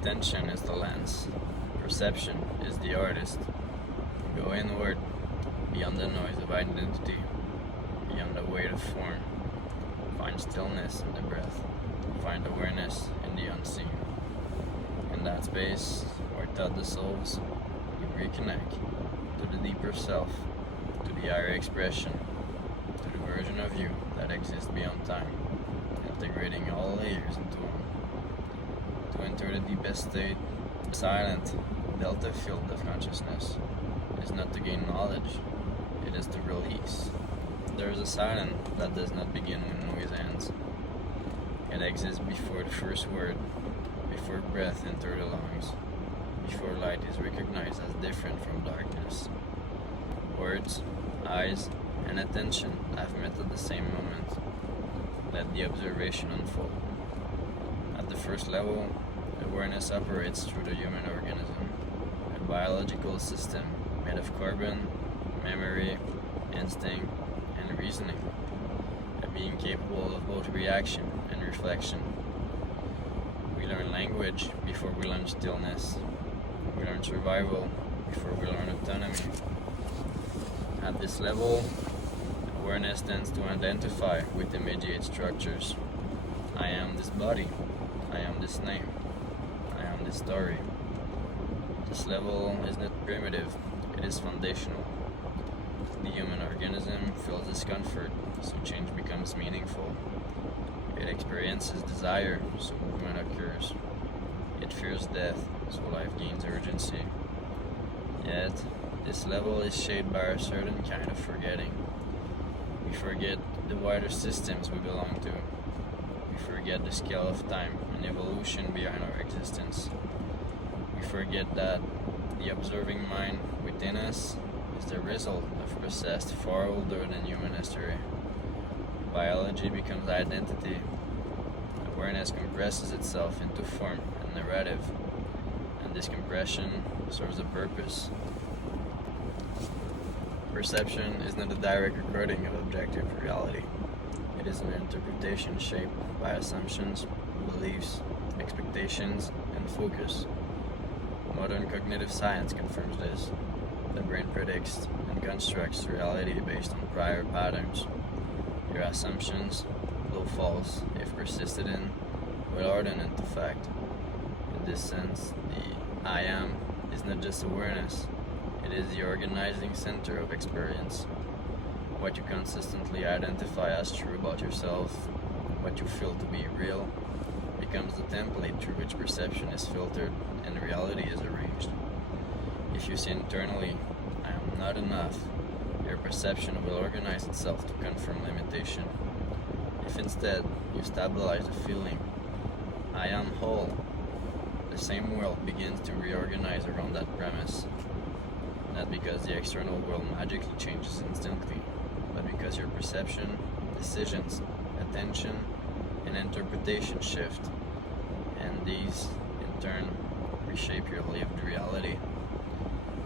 Attention is the lens. Perception is the artist. Go inward, beyond the noise of identity, beyond the weight of form. Find stillness in the breath. Find awareness in the unseen. In that space where thought dissolves, you reconnect to the deeper self, to the higher expression, to the version of you that exists beyond time, integrating all layers into one. To enter the deepest state, the silent delta field of consciousness is not to gain knowledge, it is to release. There is a silence that does not begin when noise ends. It exists before the first word, before breath enters the lungs, before light is recognized as different from darkness. Words, eyes, and attention have met at the same moment. Let the observation unfold. At the first level, awareness operates through the human organism, a biological system made of carbon, memory, instinct, and reasoning, a being capable of both reaction and reflection. We learn language before we learn stillness. We learn survival before we learn autonomy. At this level, awareness tends to identify with immediate structures. I am this body. I am this name. I am this story. This level is not primitive, it is foundational. The human organism feels discomfort, so change becomes meaningful. It experiences desire, so movement occurs. It fears death, so life gains urgency. Yet, this level is shaped by a certain kind of forgetting. We forget the wider systems we belong to. We forget the scale of time and evolution behind our existence. We forget that the observing mind within us is the result of a process far older than human history. Biology becomes identity. Awareness compresses itself into form and narrative, and this compression serves a purpose. Perception is not a direct recording of objective reality. It is an interpretation shaped by assumptions, beliefs, expectations, and focus. Modern cognitive science confirms this. The brain predicts and constructs reality based on prior patterns. Your assumptions, though false if persisted in, will harden into fact. In this sense, the I am is not just awareness, it is the organizing center of experience. What you consistently identify as true about yourself, what you feel to be real, becomes the template through which perception is filtered and reality is arranged. If you say internally, I am not enough, your perception will organize itself to confirm limitation. If instead you stabilize the feeling, I am whole, the same world begins to reorganize around that premise. Not because the external world magically changes instantly, but because your perception, decisions, attention, and interpretation shift, and these, in turn, reshape your lived reality.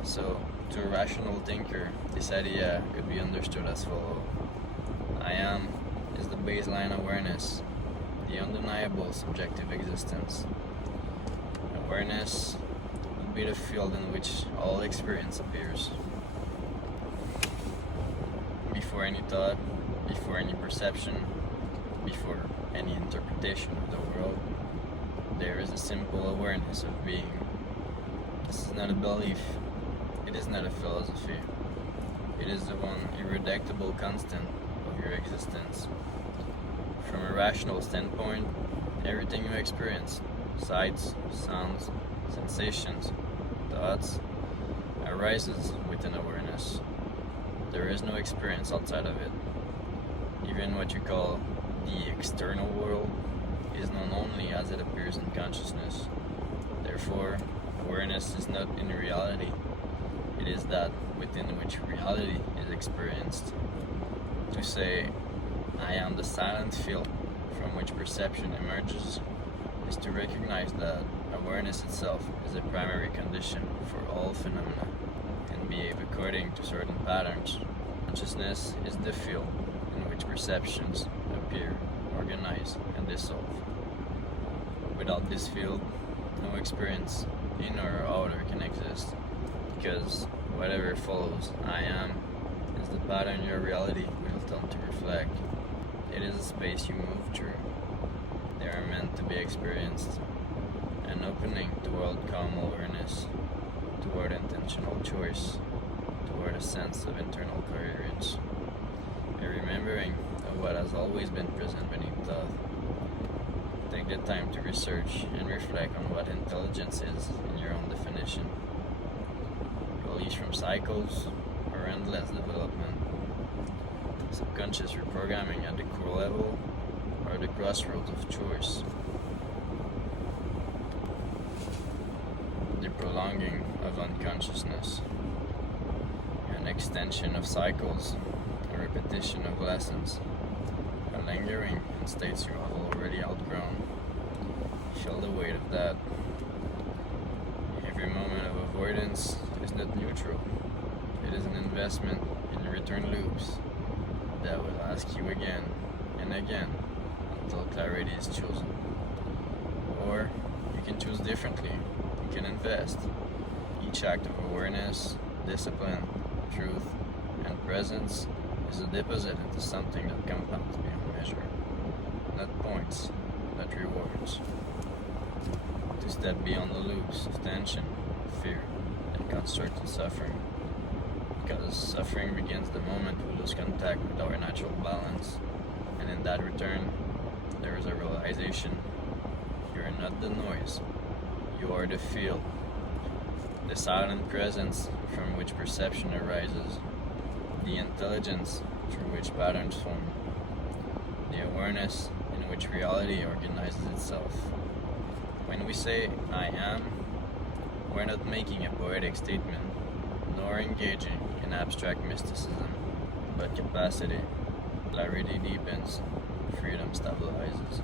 So, to a rational thinker, this idea could be understood as follows. I am is the baseline awareness, the undeniable subjective existence. Awareness would be the field in which all experience appears. Before any thought, before any perception, before any interpretation of the world, there is a simple awareness of being. This is not a belief, it is not a philosophy. It is the one irreducible constant of your existence. From a rational standpoint, everything you experience, sights, sounds, sensations, thoughts, arises within awareness. There is no experience outside of it. Even what you call the external world is known only as it appears in consciousness. Therefore, awareness is not in reality. It is that within which reality is experienced. To say, I am the silent field from which perception emerges, is to recognize that awareness itself is a primary condition for all phenomena and behave according to certain patterns. Consciousness is the field in which perceptions appear, organize, and dissolve. Without this field, no experience in or outer can exist, because whatever follows I am is the pattern your reality will tend to reflect. It is a space you move through. They are meant to be experienced, an opening toward calm awareness, toward intentional choice, toward a sense of internal coherence, a remembering of what has always been present beneath thought. Take the time to research and reflect on what intelligence is in your own definition. Release from cycles or endless development. Subconscious reprogramming at the core level or the crossroads of choice. The prolonging of unconsciousness. An extension of cycles, a repetition of lessons, a lingering in states you have already outgrown. Feel the weight of that. Every moment of avoidance is not neutral. It is an investment in return loops that will ask you again and again until clarity is chosen. Or you can choose differently. You can invest. Each act of awareness, discipline, truth, and presence is a deposit into something that compounds beyond measure. Not points, not rewards. To step beyond the loops of tension, fear, and constructed suffering. Because suffering begins the moment we lose contact with our natural balance, and in that return, there is a realization you are not the noise, you are the field, the silent presence from which perception arises, the intelligence through which patterns form, the awareness in which reality organizes itself. When we say I am, we're not making a poetic statement, nor engaging in abstract mysticism, but capacity. Clarity deepens, freedom stabilizes.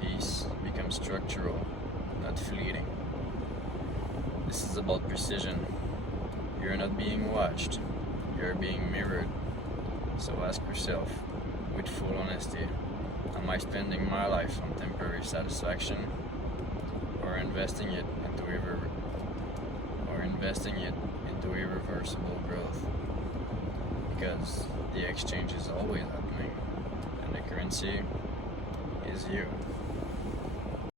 Peace becomes structural, not fleeting. This is about precision. You're not being watched, you're being mirrored. So ask yourself, with full honesty, am I spending my life on temporary satisfaction, or investing it into irreversible growth? Because the exchange is always happening, and the currency is you.